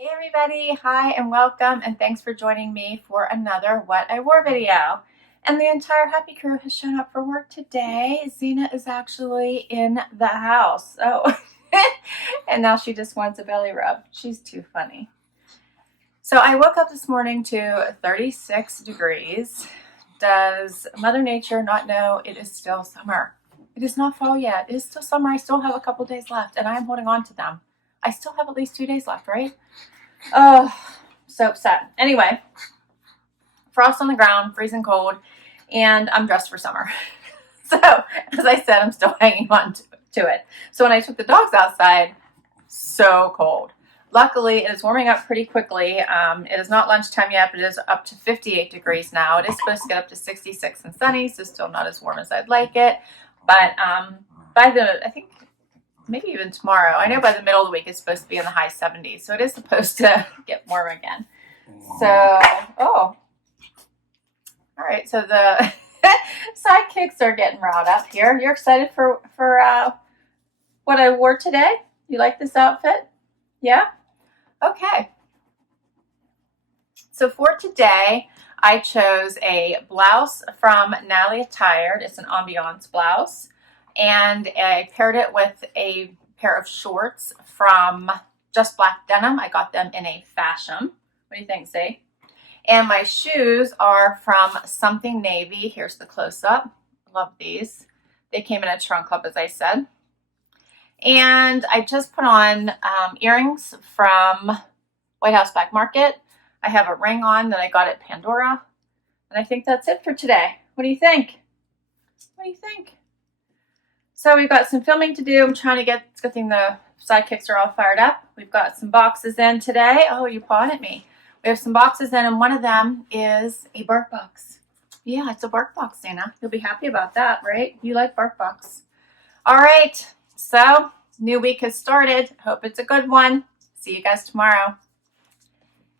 Hey everybody, hi and welcome and thanks for joining me for another What I Wore video. And the entire Happy crew has shown up for work today. Zena is actually in the house. Oh, and now she just wants a belly rub. She's too funny. So I woke up this morning to 36 degrees. Does Mother Nature not know it is still summer? It is not fall yet. It is still summer. I still have a couple days left and I'm holding on to them. I still have at least 2 days left, right? Oh, so upset. Anyway, frost on the ground, freezing cold, and I'm dressed for summer. So, as I said, I'm still hanging on to it. So when I took the dogs outside, so cold. Luckily, it is warming up pretty quickly. It is not lunchtime yet, but it is up to 58 degrees now. It is supposed to get up to 66 and sunny, so still not as warm as I'd like it. But I think maybe even tomorrow. I know by the middle of the week it's supposed to be in the high 70s, so it is supposed to get warm again. So, all right. So the sidekicks are getting riled up here. You're excited for what I wore today? You like this outfit? Yeah? Okay. So for today, I chose a blouse from Natalie Attired. It's an Ambiance blouse. And I paired it with a pair of shorts from Just Black Denim. I got them in a Fashom. What do you think, Zay? And my shoes are from Something Navy. Here's the close-up. Love these. They came in a trunk club, as I said. And I just put on earrings from White House Black Market. I have a ring on that I got at Pandora. And I think that's it for today. What do you think? What do you think? So we've got some filming to do. I'm trying to get, it's a good thing the sidekicks are all fired up. We've got some boxes in today. Oh, you pawed at me. We have some boxes in, and one of them is a bark box. Yeah, it's a bark box, Dana. You'll be happy about that, right? You like bark box. All right, so new week has started. Hope it's a good one. See you guys tomorrow.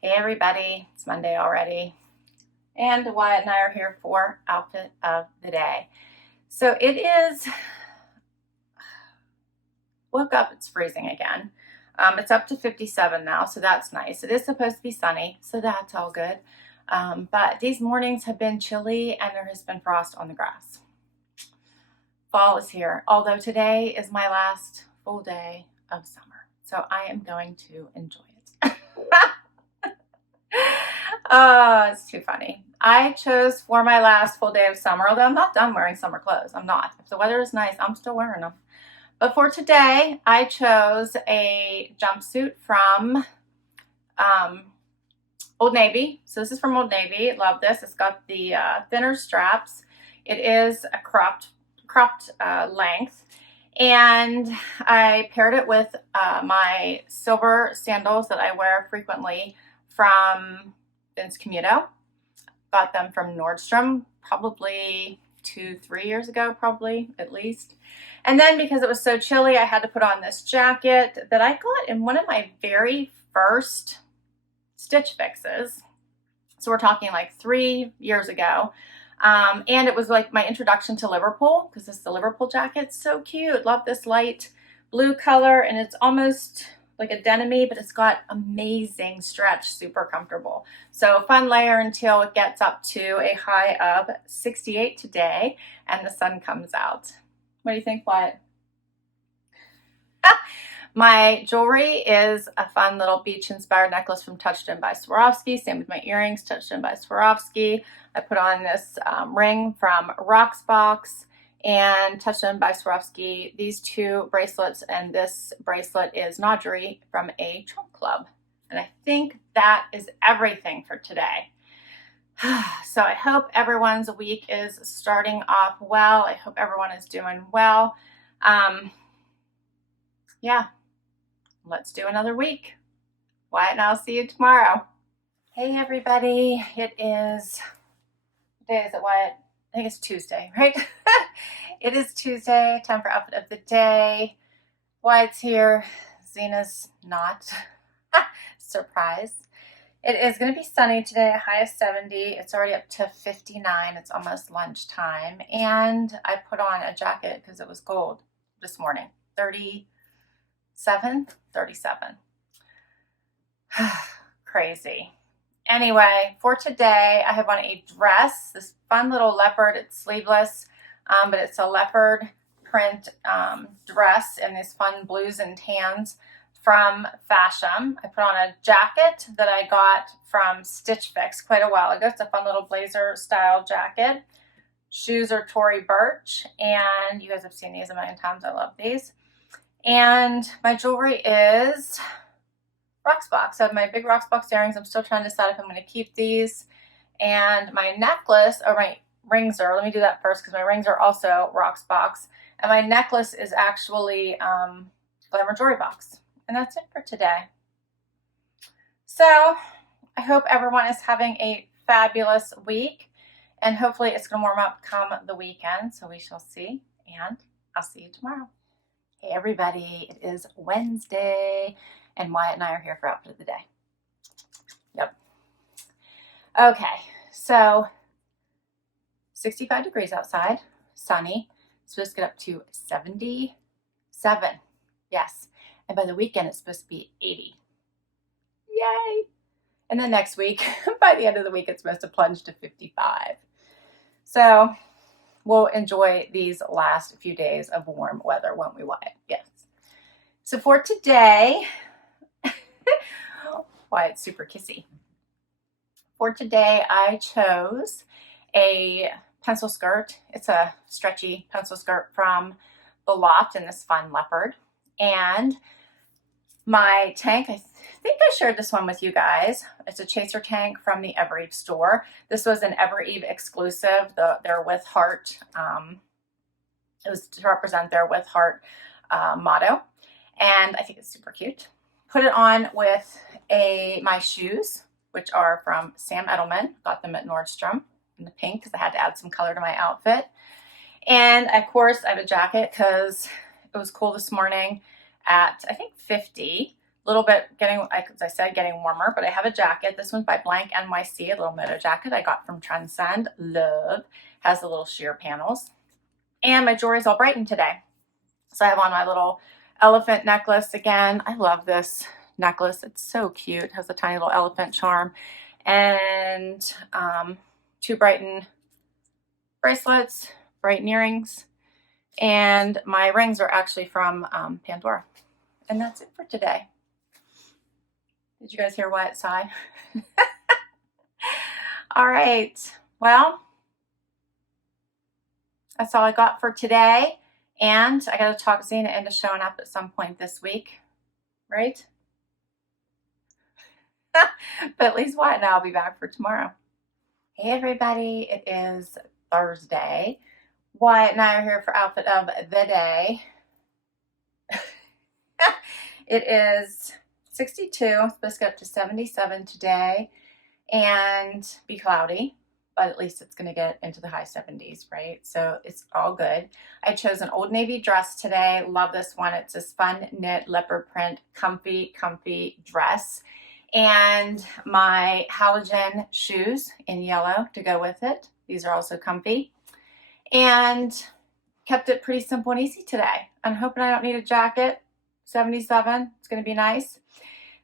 Hey everybody, it's Monday already. And Wyatt and I are here for outfit of the day. So it is... Woke up, it's freezing again. It's up to 57 now, so that's nice. It is supposed to be sunny, so that's all good. But these mornings have been chilly and there has been frost on the grass. Fall is here, although today is my last full day of summer, so I am going to enjoy it. Oh, it's too funny. I chose for my last full day of summer, although I'm not done wearing summer clothes. I'm not. If the weather is nice, I'm still wearing them. But for today, I chose a jumpsuit from Old Navy. So this is from Old Navy. Love this. It's got the thinner straps. It is a cropped length. And I paired it with my silver sandals that I wear frequently from Camuto. Got them from Nordstrom probably 2-3 years ago, probably at least. And then because it was so chilly, I had to put on this jacket that I got in one of my very first Stitch Fixes. So we're talking like 3 years ago. And it was like my introduction to Liverpool, because this is the Liverpool jacket. It's so cute. Love this light blue color, and it's almost like a denim-y, but it's got amazing stretch, super comfortable. So fun layer until it gets up to a high of 68 today and the sun comes out. What do you think, Wyatt? My jewelry is a fun little beach-inspired necklace from Touchstone by Swarovski. Same with my earrings, Touchstone by Swarovski. I put on this ring from Rocksbox and Touchstone by Swarovski. These two bracelets, and this bracelet is Nadri from a trunk club. And I think that is everything for today. So I hope everyone's week is starting off well. I hope everyone is doing well. Yeah, let's do another week. Wyatt and I'll see you tomorrow. Hey everybody, it is, what day is it, Wyatt? I think it's Tuesday, right? It is Tuesday, time for outfit of the day. Wyatt's here, Zena's not. Surprise. It is going to be sunny today, a high of 70. It's already up to 59. It's almost lunchtime. And I put on a jacket because it was cold this morning. 37. Crazy. Anyway, for today, I have on a dress, this fun little leopard. It's sleeveless, but it's a leopard print dress in these fun blues and tans from Fashom. I put on a jacket that I got from Stitch Fix quite a while ago. It's a fun little blazer style jacket. Shoes are Tory Burch, and you guys have seen these a million times. I love these. And my jewelry is Rocksbox. I have my big Rocksbox earrings. I'm still trying to decide if I'm going to keep these. And my necklace, or my rings are, let me do that first because my rings are also Rocksbox. And my necklace is actually Glamour Jewelry Box. And that's it for today. So I hope everyone is having a fabulous week. And hopefully it's going to warm up come the weekend. So we shall see. And I'll see you tomorrow. Hey everybody, it is Wednesday. And Wyatt and I are here for outfit of the day. Yep. Okay, so 65 degrees outside, sunny. It's supposed to get up to 77. Yes. And by the weekend, it's supposed to be 80. Yay. And then next week, by the end of the week, it's supposed to plunge to 55. So we'll enjoy these last few days of warm weather, won't we, Wyatt? Yes. So for today, Wyatt's super kissy. For today, I chose a pencil skirt. It's a stretchy pencil skirt from the Loft in this fun leopard. And my tank, I think I shared this one with you guys. It's a chaser tank from the Evereve store. This was an Evereve exclusive, their With Heart. It was to represent their With Heart motto. And I think it's super cute. Put it on with my shoes, which are from Sam Edelman. Got them at Nordstrom in the pink because I had to add some color to my outfit. And of course, I have a jacket because it was cool this morning at, I think, 50. A little bit getting, as I said, getting warmer, but I have a jacket. This one's by BlankNYC, a little moto jacket I got from Trendsend. Love. Has the little sheer panels. And my jewelry's all Brighton today. So I have on my little elephant necklace again. I love this necklace. It's so cute. It has a tiny little elephant charm. And 2 Brighton bracelets, Brighton earrings. And my rings are actually from Pandora. And that's it for today. Did you guys hear Wyatt sigh? All right. Well, that's all I got for today. And I got to talk Zena into showing up at some point this week, right? But at least Wyatt and I will be back for tomorrow. Hey everybody, it is Thursday. Wyatt and I are here for outfit of the day. It is 62, it's supposed to get up to 77 today and be cloudy. But at least it's going to get into the high 70s, right? So it's all good. I chose an Old Navy dress today. Love this one. It's this fun knit leopard print, comfy dress. And my Halogen shoes in yellow to go with it. These are also comfy. And kept it pretty simple and easy today. I'm hoping I don't need a jacket. 77, it's going to be nice.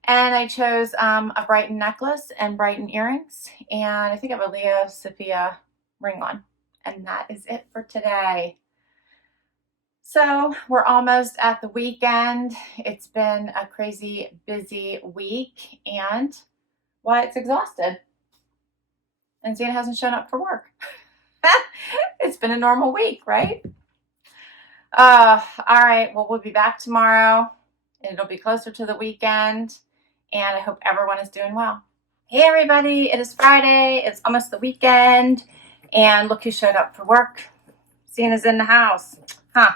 And I chose a Brighton necklace and Brighton earrings. And I think I have a Leo Sophia ring on. And that is it for today. So we're almost at the weekend. It's been a crazy busy week. And Wyatt's exhausted. And Zena hasn't shown up for work. It's been a normal week, right? All right. Well, we'll be back tomorrow. It'll be closer to the weekend. And I hope everyone is doing well. Hey everybody, it is Friday. It's almost the weekend. And look who showed up for work. Zena's in the house. Huh.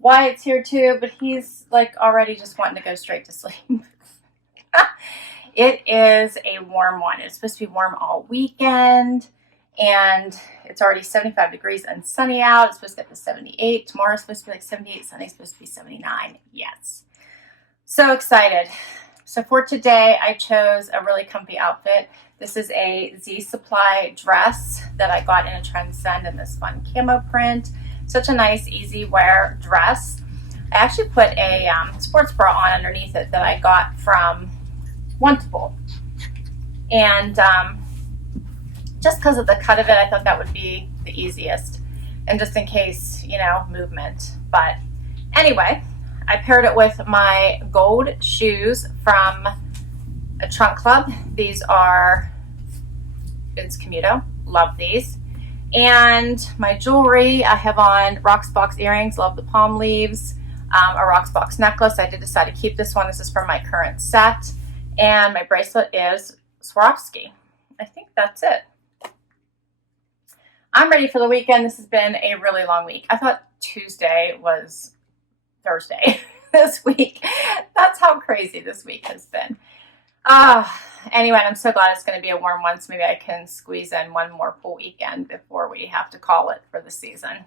Wyatt's here too, but he's like already just wanting to go straight to sleep. It is a warm one. It's supposed to be warm all weekend. And it's already 75 degrees and sunny out. It's supposed to get to 78. Tomorrow's supposed to be like 78. Sunday's supposed to be 79. Yes. So excited. So for today, I chose a really comfy outfit. This is a Z Supply dress that I got in a Trendsend in this fun camo print. Such a nice, easy wear dress. I actually put a sports bra on underneath it that I got from wantable. And just because of the cut of it, I thought that would be the easiest. And just in case, you know, movement. But anyway, I paired it with my gold shoes from a Trunk Club. These are, it's Camuto. Love these. And my jewelry, I have on Rocksbox earrings. Love the palm leaves. A Rocksbox necklace. I did decide to keep this one. This is from my current set. And my bracelet is Swarovski. I think that's it. I'm ready for the weekend. This has been a really long week. I thought Tuesday was Thursday this week. That's how crazy this week has been. Anyway, I'm so glad it's going to be a warm one, so maybe I can squeeze in one more full weekend before we have to call it for the season.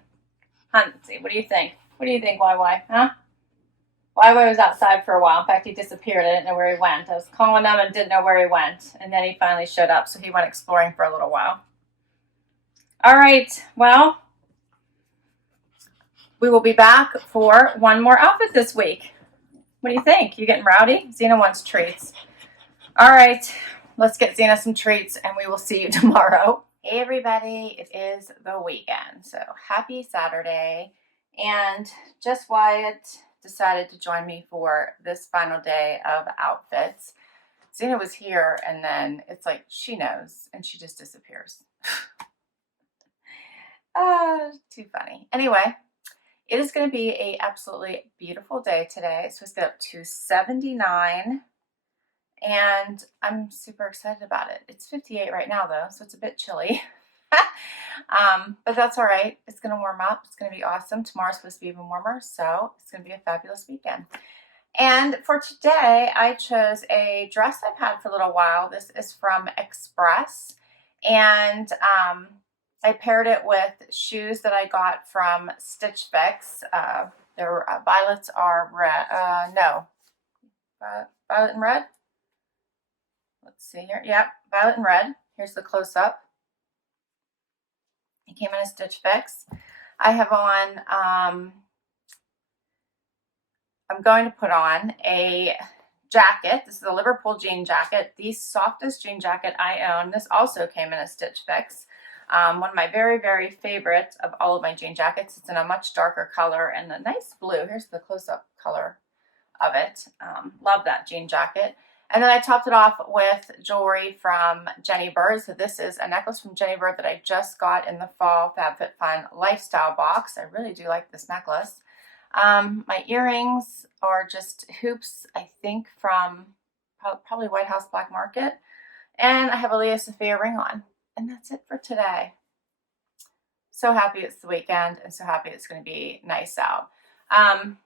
Let's see, what do you think? What do you think, YY? Huh? YY was outside for a while. In fact, he disappeared. I didn't know where he went. I was calling him and didn't know where he went. And then he finally showed up, so he went exploring for a little while. All right, well, we will be back for one more outfit this week. What do you think? You getting rowdy? Zena wants treats. All right, let's get Zena some treats, and we will see you tomorrow. Hey, everybody. It is the weekend, so happy Saturday. And Just Wyatt decided to join me for this final day of outfits. Zena was here, and then it's like she knows, and she just disappears. Too funny. Anyway, it is going to be a absolutely beautiful day today. It's supposed to get up to 79, and I'm super excited about it. It's 58 right now, though, so it's a bit chilly. But that's all right. It's going to warm up. It's going to be awesome. Tomorrow's supposed to be even warmer, so it's going to be a fabulous weekend. And for today, I chose a dress I've had for a little while. This is from Express, and I paired it with shoes that I got from Stitch Fix. Their violets are red. Violet and red. Let's see here. Yep, violet and red. Here's the close-up. It came in a Stitch Fix. I have on, I'm going to put on a jacket. This is a Liverpool jean jacket, the softest jean jacket I own. This also came in a Stitch Fix. One of my very, very favorite of all of my jean jackets. It's in a much darker color and a nice blue. Here's the close-up color of it. Love that jean jacket. And then I topped it off with jewelry from Jenny Bird. So this is a necklace from Jenny Bird that I just got in the fall FabFitFun lifestyle box. I really do like this necklace. My earrings are just hoops, I think, from probably White House Black Market. And I have a Leah Sophia ring on. And that's it for today. So happy it's the weekend, and so happy it's going to be nice out.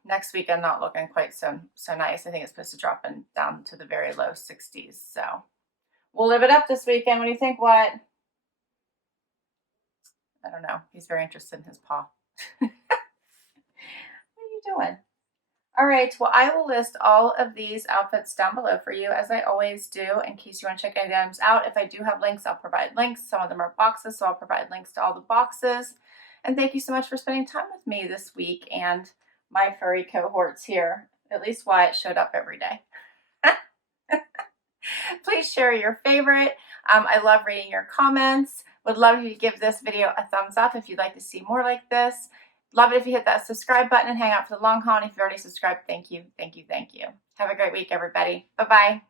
Next weekend not looking quite so nice. I think it's supposed to drop down to the very low 60s. So we'll live it up this weekend. What do you think? What? I don't know. He's very interested in his paw. What are you doing? All right, well, I will list all of these outfits down below for you, as I always do, in case you want to check any items out. If I do have links, I'll provide links. Some of them are boxes, so I'll provide links to all the boxes. And thank you so much for spending time with me this week and my furry cohorts here. At least Wyatt showed up every day. Please share your favorite. I love reading your comments. Would love you to give this video a thumbs up if you'd like to see more like this. Love it if you hit that subscribe button and hang out for the long haul. And if you've already subscribed, thank you, thank you, thank you. Have a great week, everybody. Bye-bye.